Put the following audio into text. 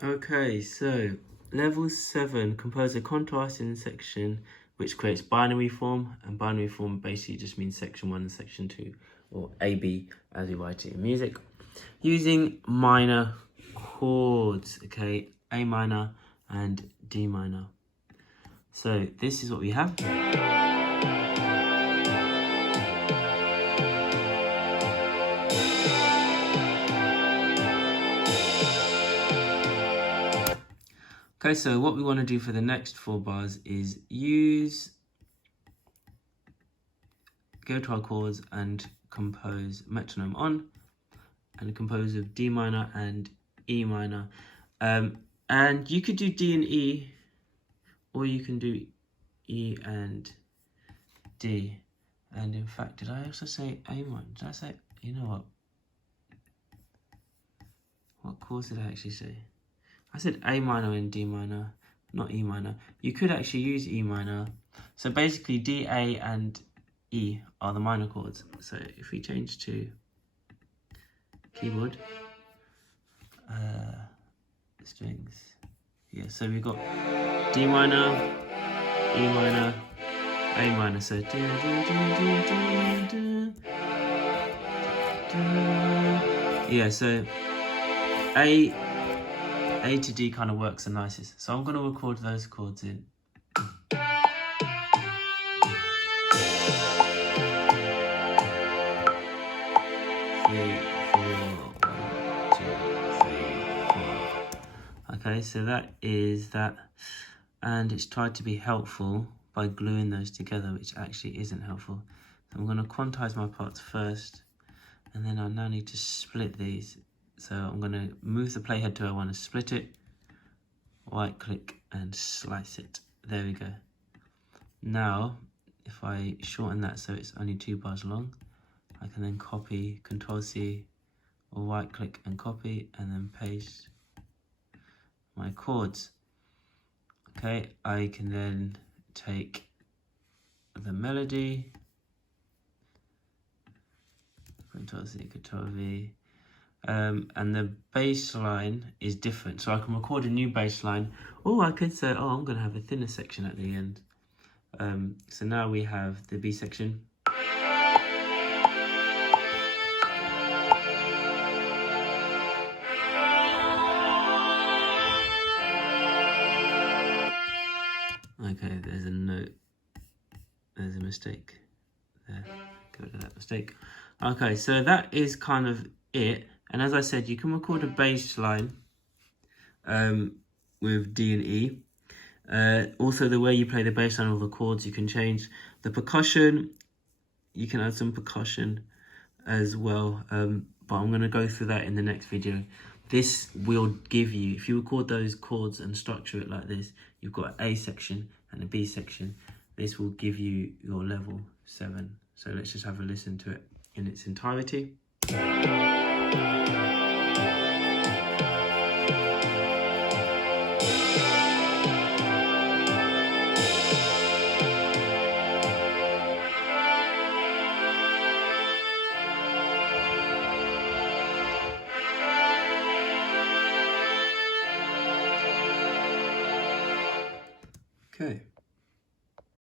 Okay, so level 7, compose a contrasting section which creates binary form, and binary form basically just means section 1 and section 2, or AB as we write it in music, using minor chords, okay, A minor and D minor. So this is what we have. Okay, so what we want to do for the next 4 bars is go to our chords and compose metronome on, and compose of D minor and E minor. And you could do D and E, or you can do E and D. And in fact, did I also say A minor? Did I say, you know what? What chords did I actually say? I said A minor and D minor, not E minor. You could actually use E minor. So basically D, A and E are the minor chords. So if we change to keyboard, strings, yeah, so we've got D minor, E minor, A minor. So yeah, so A to D kind of works the nicest. So I'm going to record those chords in. 3, 4, 1, 2, 3, 4. Okay, so that is that. And it's tried to be helpful by gluing those together, which actually isn't helpful. So I'm going to quantize my parts first, and then I now need to split these. So I'm going to move the playhead to where I want to split it, right click and slice it. There we go. Now, if I shorten that so it's only 2 bars long, I can then copy, Control C, or right click and copy, and then paste my chords. Okay, I can then take the melody, Control C, Control V, and the bass line is different. So I can record a new bass line, or I could say, oh, I'm going to have a thinner section at the end. So now we have the B section. Okay, there's a note. There's a mistake there. Get rid of that mistake. Okay, so that is kind of it. And as I said, you can record a bass line with D and E. Also, the way you play the bass line with the chords, you can change the percussion. You can add some percussion as well. But I'm going to go through that in the next video. This will give you, if you record those chords and structure it like this, you've got an A section and a B section. This will give you your level 7. So let's just have a listen to it in its entirety. Okay.